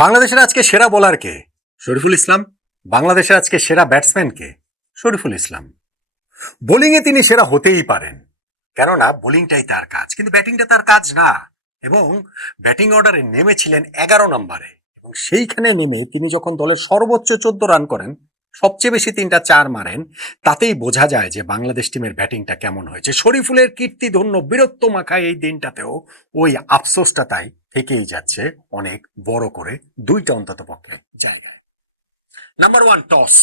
বাংলাদেশের আজকে সেরা বোলার কে? শরীফুল ইসলাম। বাংলাদেশের আজকে সেরা ব্যাটসম্যান কে? শরীফুল ইসলাম। বোলিংয়ে তিনি সেরা হতেই পারেন, কেননা বোলিংটাই তার কাজ, কিন্তু ব্যাটিংটা তার কাজ না। এবং ব্যাটিং অর্ডারে নেমেছিলেন 11 নম্বরে, এবং সেইখানে নেমে তিনি যখন দলের সর্বোচ্চ 14 রান করেন, সবচেয়ে বেশি 3টা 4 মারেন, তাতেই বোঝা যায় যে বাংলাদেশ টিমের ব্যাটিংটা কেমন হয়েছে। শরীফুলের কীর্তিধন্য বীরত্ব মাখায় এই দিনটাতেও ওই আফসোসটা তাই থেকেই যাচ্ছে অনেক বড় করে, দুইটা অন্তত পক্ষে জায়গায়। Number 1, toss.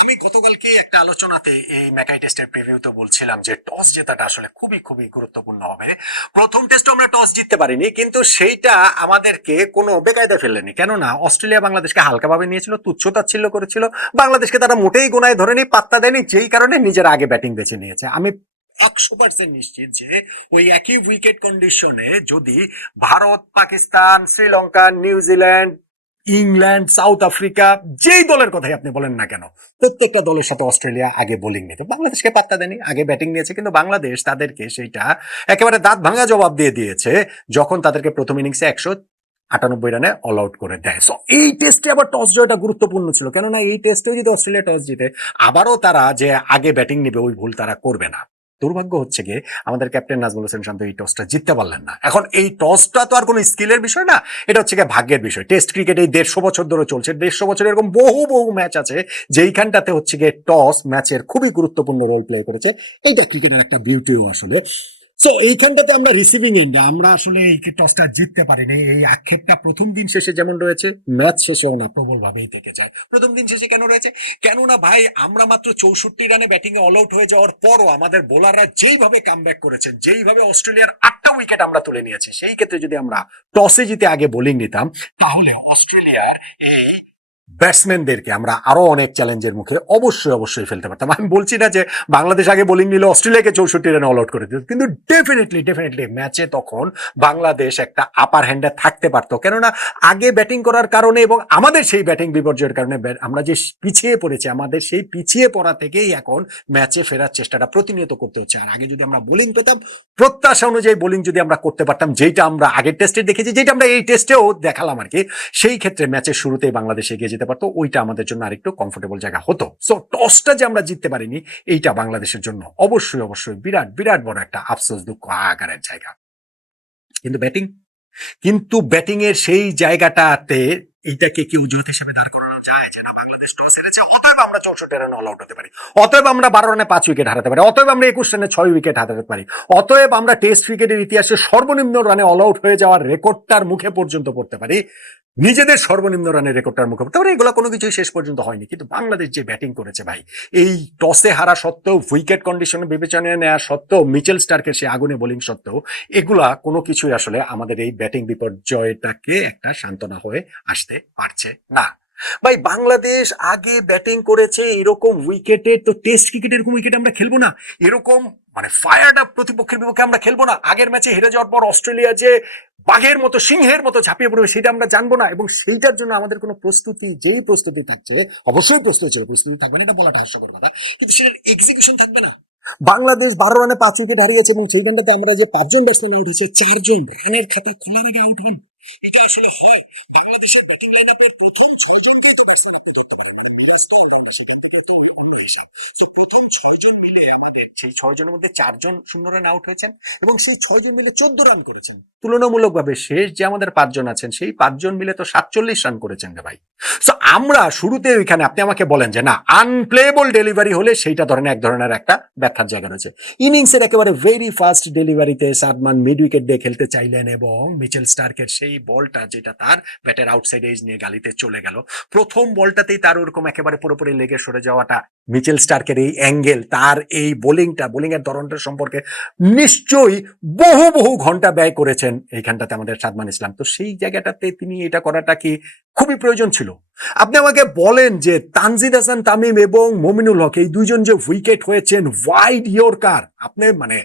আমি গতকালকে একটা আলোচনাতে এই ম্যাকাই টেস্টের প্রিভিউতে বলছিলাম যে টস জেতাটা আসলে খুবই খুবই গুরুত্বপূর্ণ হবে। প্রথম টেস্ট আমরা টস জিততে পারিনি, কিন্তু সেইটা আমাদেরকে কোনো বেকায়দা ফেললেনি, কেননা অস্ট্রেলিয়া বাংলাদেশকে হালকাভাবে নিয়েছিল, তুচ্ছ-তাচ্ছিল্য করেছিল। বাংলাদেশকে তারা মোটেই গোনায় ধরেনি, পাত্তা দেয়নি, যেই কারণে নিজের আগে ব্যাটিং বেছে নিয়েছে। আমি 100% নিশ্চিত যে ওই একই উইকেট কন্ডিশনে যদি Bharat, Pakistan, Sri Lanka, New Zealand, England, south Africa, যেই দলের কথাই আপনি বলেন না কেন, প্রত্যেকটা দলের সাথে অস্ট্রেলিয়া আগে বোলিং নিত, বাংলাদেশকে পাত্তা দেয়নি, আগে ব্যাটিং নিয়েছে। কিন্তু বাংলাদেশ তাদেরকে সেইটা একেবারে দাঁত ভাঙা জবাব দিয়ে দিয়েছে যখন তাদেরকে প্রথম ইনিংসে 198 রানে অল আউট করে দেয়। সো এই টেস্টে আবার টস জয়টা গুরুত্বপূর্ণ ছিল, কেননা এই টেস্টেও যদি অস্ট্রেলিয়া টস জিতে, আবারও তারা যে আগে ব্যাটিং নিবে ওই ভুল তারা করবে না। দুর্ভাগ্য হচ্ছে গিয়ে আমাদের ক্যাপ্টেন নাজমুল হোসেন শান্ত এই টসটা জিততে পারলেন না। এখন এই টসটা তো আর কোনো স্কিলের বিষয় না, এটা হচ্ছে গিয়ে ভাগ্যের বিষয়। টেস্ট ক্রিকেট এই 150 বছর ধরে চলছে, 150 বছর এরকম বহু বহু ম্যাচ আছে যেইখানটাতে হচ্ছে গিয়ে টস ম্যাচের খুবই গুরুত্বপূর্ণ রোল প্লে করেছে। এইটা ক্রিকেটের একটা বিউটিও আসলে। সো এইখানটাতে আমরা রিসিভিং এন্ডে আমরা আসলে এই টসটা জিততে পারিনি, এই আক্ষেপটা প্রথম দিন শেষে যেমন রয়েছে, ম্যাচ শেষেও না প্রবল ভাবেই থেকে যায়। প্রথম দিন শেষে কেন রয়েছে? কেননা ভাই, আমরা মাত্র 64 রানে ব্যাটিং এ অল আউট হয়ে যাওয়ার পরও আমাদের বোলাররা যেইভাবে কামব্যাক করেছেন, যেইভাবে অস্ট্রেলিয়ার 8টা উইকেট আমরা তুলে নিয়েছি, সেই ক্ষেত্রে যদি আমরা টসে জিতে আগে বোলিং নিতাম, তাহলে অস্ট্রেলিয়ার এই ব্যাটসম্যানদেরকে আমরা আরো অনেক চ্যালেঞ্জের মুখে অবশ্যই অবশ্যই ফেলতে পারতাম। আমি বলছি না যে বাংলাদেশ আগে বোলিং নিলে অস্ট্রেলিয়াকে 64 রানে অল আউট করে দিত, কিন্তু ডেফিনেটলি ডেফিনেটলি ম্যাচে তখন বাংলাদেশ একটা আপার হ্যান্ডে থাকতে পারতো, কেননা আগে ব্যাটিং করার কারণে এবং আমাদের সেই ব্যাটিং বিপর্যয়ের কারণে আমরা যে পিছিয়ে পড়েছি, আমাদের সেই পিছিয়ে পড়া থেকেই এখন ম্যাচে ফেরার চেষ্টাটা প্রতিনিয়ত করতে হচ্ছে। আর আগে যদি আমরা বোলিং পেতাম, প্রত্যাশা অনুযায়ী বোলিং যদি আমরা করতে পারতাম, যেটা আমরা আগের টেস্টে দেখেছি, যেটা আমরা এই টেস্টেও দেখালাম আর কি, সেই ক্ষেত্রে ম্যাচের শুরুতেই বাংলাদেশ এগিয়ে যেতে পারতো, ওইটা আমাদের জন্য আরেকটু কমফোর্টেবল জায়গা হতো। সো টসটা যে আমরা জিততে পারিনি, এইটা বাংলাদেশের জন্য অবশ্যই অবশ্যই বিরাট বিরাট বড় একটা আফসোস, দুঃখ, আকারের জায়গা। কিন্তু ব্যাটিং এর সেই জায়গাটাতে এইটাকে কি উজুত হিসেবে দাঁড় করানো যায় যে না, বাংলাদেশ টস হেরেছে, অতএব আমরা 64 রানে অল আউট হতে পারি, অতএব আমরা 12 রানে 5 উইকেট হারাতে পারি, অতএব আমরা 21 রানে 6 উইকেট হারাতে পারি, অতএব আমরা টেস্ট ক্রিকেটের ইতিহাসে সর্বনিম্ন রানে অল আউট হয়ে যাওয়ার রেকর্ডটার মুখে পর্যন্ত পড়তে পারি, নিজেদের সর্বনিম্ন রানের রেকর্ডটার মুখে পড়তে পারি। এগুলো কোনো কিছুই শেষ পর্যন্ত হয়নি। কিন্তু বাংলাদেশ যে ব্যাটিং করেছে ভাই, এই টসে হারা সত্ত্বেও, উইকেট কন্ডিশনে বিবেচনায় নেওয়া সত্ত্বেও, মিচেল স্টার্কের সে আগুনে বোলিং সত্ত্বেও, এগুলা কোনো কিছুই আসলে আমাদের এই ব্যাটিং বিপর্যয়টাকে একটা সান্ত্বনা হয়ে আসতে পারছে না। ভাই, বাংলাদেশ আগে ব্যাটিং করেছে এরকম উইকেটে, তো টেস্ট ক্রিকেট এরকম উইকেট আমরা খেলবো না, এরকম মানে ফায়ার্ড আপ প্রতিপক্ষের বিপক্ষে আমরা খেলবো না। আগের ম্যাচে হেরে যাওয়ার পর অস্ট্রেলিয়া যে বাঘের মতো, সিংহের মতো ঝাঁপিয়ে পড়বে, সেটা আমরা জানবো না। এবং সেইটার জন্য আমাদের কোনো প্রস্তুতি, যেই প্রস্তুতি থাকছে, অবশ্যই প্রস্তুতি ছিল, প্রস্তুতি থাকবে না এটা বলাটা হাস্যকর কথা, কিন্তু সেটার এক্সিকিউশন থাকবে না। বাংলাদেশ 12 রানে 5 উইকেট হারিয়েছে, এবং সেইখানটাতে আমরা যে 5 জন ব্যাটসম্যান আউট হয়েছে, 4 জন রানের খাতে খোলার আগে আউট হন, এটা আসলে বাংলাদেশের সেই 6 জনের মধ্যে 4 জন 0 রানে আউট হয়েছেন, এবং সেই 6 জন মিলে 14 রান করেছেন। তুলনামূলকভাবে শেষ যে আমাদের 5 জন আছেন, সেই 5 জন মিলে তো 47 রান করেছেন রে ভাই। সো আমরা শুরুতে ওইখানে আপনি আমাকে বলেন যে না, আনপ্লেবল ডেলিভারি হলে সেইটা ধরেন এক ধরনের একটা ব্যথার জায়গা রয়েছে। ইনিংসের একেবারে ভেরি ফার্স্ট ডেলিভারিতে সাদমান মিড উইকেট দিয়ে খেলতে চাইলেন, এবং মিচেল স্টার্কের সেই বলটা, যেটা তার ব্যাটের আউটসাইড এজ নিয়ে গালিতে চলে গেল, প্রথম বলটাতেই তার ওরকম একেবারে পুরোপুরি লেগে সরে যাওয়াটা, মিচেল স্টার্কের এই অ্যাঙ্গেল, তার এই বোলিং এর ধরনটা সম্পর্কে নিশ্চয়ই বহু বহু ঘন্টা ব্যয় করেছেন এইখানটাতে আমাদের সাদমান ইসলাম। তো সেই জায়গাটাতে তিনি এটা করাটা কি খুবই প্রয়োজন ছিল? আপনি আমাকে বলেন যে তানজিদ হাসান তামিম এবং মমিনুল হক, এই 2 জন যে উইকেট হয়েছেন ওয়াইড ইয়র্কার, আপনি মানে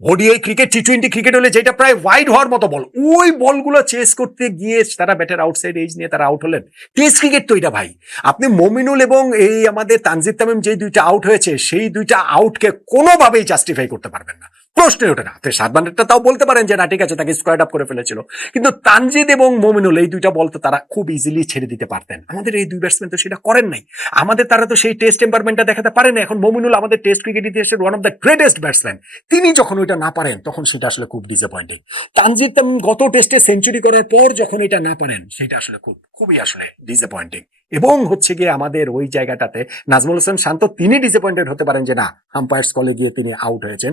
ওডিআই ক্রিকেট, টি20 ক্রিকেট হলে যেটা প্রায় ওয়াইড হওয়ার মতো বল, ওই বলগুলো চেস করতে গিয়ে তারা ব্যাটের আউটসাইড এজ নিয়ে তারা আউট হলেন। টেস্ট ক্রিকেট তো এটা ভাই। আপনি মমিনুল এবং এই আমাদের তানজিদ তামিম যে 2টা আউট হয়েছে, সেই 2টা আউটকে কোনোভাবেই জাস্টিফাই করতে পারবেন না। প্রশ্নই ওঠে না। আপনি সাদমানটা তাও বলতে পারেন যে না ঠিক আছে তাকে স্কোয়ার আপ করে ফেলেছিল, কিন্তু তানজিদ এবং মমিনুল এই দুইটা বল তো তারা খুব ইজিলি ছেড়ে দিতে পারতেন। আমাদের এই দুই ব্যাটসম্যান তো সেটা করেন নাই। আমাদের তারা তো সেই টেস্ট টেম্পারমেন্টটা দেখাতে পারে না। এখন মমিনুল আমাদের টেস্ট ক্রিকেট ইতিহাসের one of the greatest batsman, তিনি যখন ওইটা না পারেন তখন সেটা আসলে খুব ডিসঅ্যাপয়েন্টিং। তানজিদ তেমন গত টেস্টে সেঞ্চুরি করার পর যখন এটা না পারেন সেটা আসলে খুবই আসলে ডিসঅ্যাপয়েন্টিং। এবং হচ্ছে গিয়ে আমাদের ওই জায়গাটাতে নাজমুল হোসেন শান্ত তিনি ডিসঅ্যাপয়েন্টেড হতে পারেন যে না আম্পায়ার্স কলে গিয়ে তিনি আউট হয়েছেন।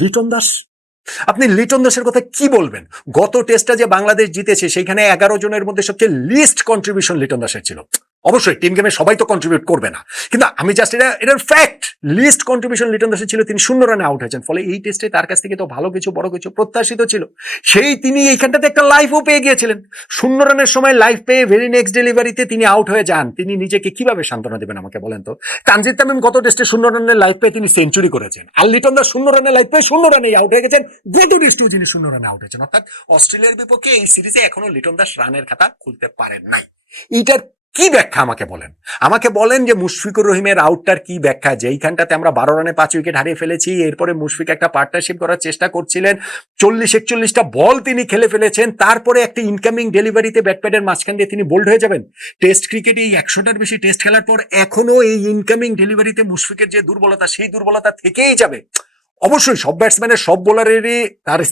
লিটন দাস, আপনি লিটন দাসের কথা কি বলবেন? গত টেস্টটা যে বাংলাদেশ জিতেছে সেইখানে 11 জনের মধ্যে সবচেয়ে লিস্ট কন্ট্রিবিউশন লিটন দাসের ছিল। অবশ্যই টিম গেমে সবাই তো কন্ট্রিবিউট করবে না, কিন্তু আমি জাস্ট এটার ফ্যাক্ট, লিস্ট কন্ট্রিবিউশন লিটন দাসের ছিল। তিনি 0 রানে আউট হয়েছেন, ফলে এই টেস্টে তার কাছ থেকে তো ভালো কিছু বড় কিছু প্রত্যাশিত ছিল। সেই তিনি এইখানটাতে একটা লাইফও পেয়ে গিয়েছিলেন। 0 রানের সময় লাইফ পেয়ে ভেরি নেক্সট ডেলিভারিতে তিনি আউট হয়ে যান। তিনি নিজেকে কিভাবে সান্ত্বনা দেবেন আমাকে বলেন তো? তানজিদ তামিম গত টেস্টে 0 রানের লাইফ পেয়ে তিনি সেঞ্চুরি করেছেন, আর লিটন দাস 0 রানের লাইফ পেয়ে 0 রানেই আউট হয়ে গেছেন। গত টেস্টেও যিনি 0 রানে আউট হয়েছেন, অর্থাৎ অস্ট্রেলিয়ার বিপক্ষে এই সিরিজে এখনো লিটন দাস রানের খাতা খুলতে পারেন নাই। এইটার কি ব্যাখ্যা আমাকে বলেন? আমাকে বলেন যে মুশফিকুর রহিমের আউটটার কি ব্যাখ্যা, যে এইখানটাতে আমরা 12 রানে 5 উইকেট হারিয়ে ফেলেছি। এরপরে মুশফিক একটা পার্টনারশিপ করার চেষ্টা করছিলেন, 40-41টা বল তিনি খেলে ফেলেছেন, তারপরে একটা ইনকামিং ডেলিভারিতে ব্যাটপ্যাডের মাঝখান দিয়ে তিনি বোল্ড হয়ে যাবেন। টেস্ট ক্রিকেটে এই 100টার বেশি টেস্ট খেলার পর এখনো এই ইনকামিং ডেলিভারিতে মুশফিকের যে দুর্বলতা, সেই দুর্বলতা থেকেই যাবে। অবশ্যই সব ব্যাটসম্যানের সব বোলারেরই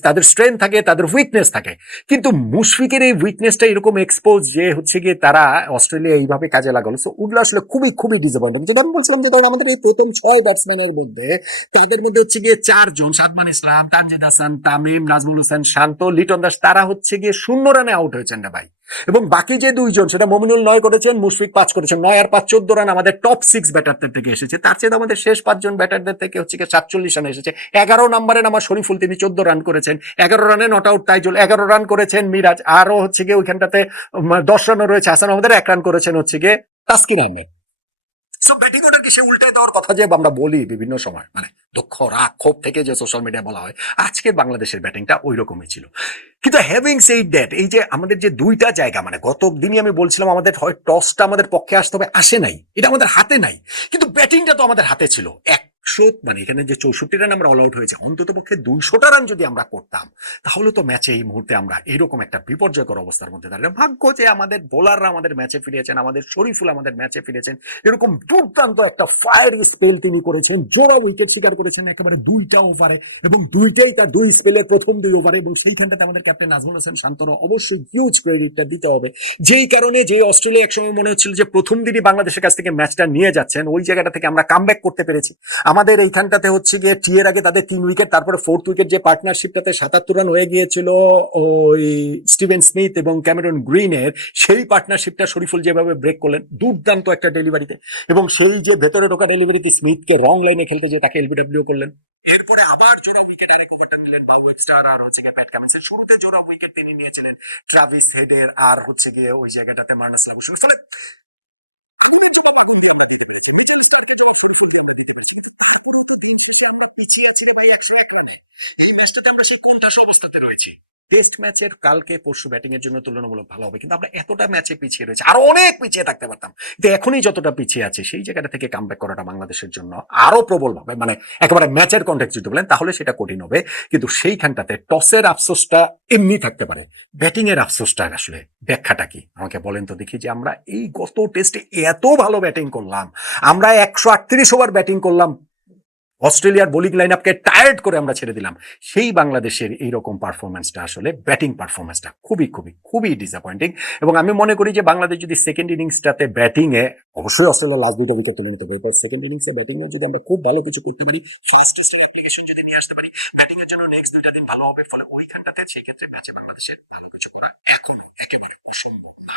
তাদের স্ট্রেংথ থাকে, তাদের উইকনেস থাকে, কিন্তু মুশফিকের এই উইকনেসটা এরকম এক্সপোজ যে হচ্ছে গিয়ে তারা অস্ট্রেলিয়া এইভাবে কাজে লাগালো। সো ওগুলো আসলে খুবই খুবই ডিসঅ্যাপয়েন্টিং। যেটা আমি বলছিলাম যে ধরেন আমাদের এই প্রথম 6 ব্যাটসম্যানের মধ্যে তাদের মধ্যে হচ্ছে গিয়ে 4 জন, সাদমান ইসলাম, তানজিদ হাসান, তামিম, নাজমুল হোসেন শান্ত, লিটন দাস, তারা হচ্ছে গিয়ে 0 রানে আউট হয়েছেন না ভাই। এবং বাকি যে 2 জন, সেটা মমিনুল 9 করেছেন, মুশফিক 5 করেছেন। 9 আর 5 14 রান আমাদের টপ 6 ব্যাটারদের থেকে এসেছে। তার চেয়ে আমাদের শেষ 5 জন ব্যাটারদের থেকে হচ্ছে 47 রান এসেছে। 11 নম্বরে আমার শরীফুল, তিনি 14 রান করেছেন। 11 রানে নট আউট তাইজুল 11 রান করেছেন। মিরাজ আরো হচ্ছে গিয়ে ওইখানটাতে 10 রানও রয়েছে। হাসান আমাদের 1 রান করেছেন হচ্ছে গিয়ে Taskin Ahmed. So batting order কি সে উল্টায় দেওয়ার কথা যে আমরা বলি বিভিন্ন সময়, মানে দুঃখ রাগ ক্ষোভ থেকে যে সোশ্যাল মিডিয়া বলা হয়, আজকের বাংলাদেশের ব্যাটিংটা ওই রকমই ছিল। কিন্তু হ্যাভিং সেইড দ্যাট, এই যে আমাদের যে দুইটা জায়গা, মানে গত দিনই আমি বলছিলাম আমাদের হয় টসটা আমাদের পক্ষে আসতে হবে, আসে নাই, এটা আমাদের হাতে নাই, কিন্তু ব্যাটিংটা তো আমাদের হাতে ছিল। 100, মানে এখানে যে 64 রান আমরা অল আউট হয়েছে, অন্তত পক্ষে 200টা রান যদি আমরা করতাম তাহলে তো ম্যাচে এই মুহূর্তে আমরা এরকম একটা বিপর্যয়কর অবস্থার মধ্যে দাঁড়িয়ে। ভাগ্য যে আমাদের বোলাররা আমাদের ম্যাচে ফিরেছেন, আমাদের শরীফুল আমাদের ম্যাচে ফিরেছেন, এরকম দুর্দান্ত একটা ফায়ার স্পেল তিনি করেছেন, জোড়া উইকেট শিকার করেছেন একেবারে 2টা ওভারে, এবং 2টাই তার 2 স্পেলের প্রথম 2 ওভারে। এবং সেইখানটাতে আমাদের ক্যাপ্টেন নাজমুল হোসেন শান্তনু অবশ্যই হিউজ ক্রেডিটটা দিতে হবে, যেই কারণে যে অস্ট্রেলিয়া একসময় মনে হচ্ছিল যে প্রথম দিনই বাংলাদেশের কাছ থেকে ম্যাচটা নিয়ে যাচ্ছেন, ওই জায়গাটা থেকে আমরা কামব্যাক করতে পেরেছি। আমাদের এইখানটাতে হচ্ছে গিয়ে টি এর আগে তাদের 3 উইকেট, তারপরে 4th উইকেট যে পার্টনারশিপটাতে 77 রান হয়ে গিয়েছিল ওই স্টিভেন স্মিথ এবং ক্যামেরন গ্রিনের, সেই পার্টনারশিপটা শরীফুল যেভাবে ব্রেক করলেন দুর্দান্ত একটা ডেলিভারিতে, এবং সেই যে ভেতরে ঢোকা ডেলিভারিতে স্মিথকে রং লাইনে খেলতে যে তাকে এলবিডব্লিউ করলেন। এরপরে আবার জোড়া উইকেট আরেক ওভারটা নিলেন বাউ ওয়েবস্টার আর হচ্ছে গিয়ে প্যাট কামিন্সের। শুরুতে জোড়া উইকেট তিনি নিয়েছিলেন ট্রাভিস হেডের আর হচ্ছে গিয়ে ওই জায়গাটাতে মার্নাস লাবুসের। ফলে পিছিয়ে আছি ভাই 101 রানে। এই ম্যাচটাতে আমরা সেই কোণঠাসা অবস্থাতে রয়েছি। টেস্ট ম্যাচের কালকে পরশু ব্যাটিং এর জন্য তুলনামূলক ভালো হবে, কিন্তু আমরা এতটা ম্যাচে পিছিয়ে রয়েছে, আরো অনেক পিছিয়ে থাকতে পারতাম, কিন্তু এখনই যতটা পিছিয়ে আছে সেই জায়গাটা থেকে কামব্যাক করাটা বাংলাদেশের জন্য আরো প্রবল ভাবে, মানে একেবারে ম্যাচের কন্টেক্সট যদি বলেন তাহলে সেটা কঠিন হবে। কিন্তু সেইখানটাতে টসের আফসোসটা এমনি থাকতে পারে, ব্যাটিং এর আফসোসটা আসলে ব্যাখ্যাটা কি আমাকে বলেন তো দেখি। যে আমরা এই গত টেস্টে এত ভালো ব্যাটিং করলাম, আমরা 138 ওভার ব্যাটিং করলাম, অস্ট্রেলিয়ার বোলিং লাইন আপকে টায়ার্ড করে আমরা ছেড়ে দিলাম। সেই বাংলাদেশের এইরকম পারফরমেন্সটা আসলে ব্যাটিং পারফরমেন্সটা খুবই খুবই খুবই ডিসঅ্যাপয়েন্টিং। এবং আমি মনে করি যে বাংলাদেশ যদি সেকেন্ড ইনিংসটাতে ব্যাটিং এ, অবশ্যই অস্ট্রেলিয়া লাস্ট 2টা উইকেট তুলে নিতে পারে, সেকেন্ড ইনিংসে ব্যাটিং এ যদি আমরা খুব ভালো কিছু করতে পারি, ফার্স্ট টেস্টের অ্যাপ্লিকেশন যদি নিয়ে আসতে পারি, ব্যাটিং এর জন্য নেক্সট 2টা দিন ভালো হবে, ফলে ওইখানটাতে সেই ক্ষেত্রে ম্যাচে বাংলাদেশের ভালো কিছু করা এখন একেবারে অসম্ভব না।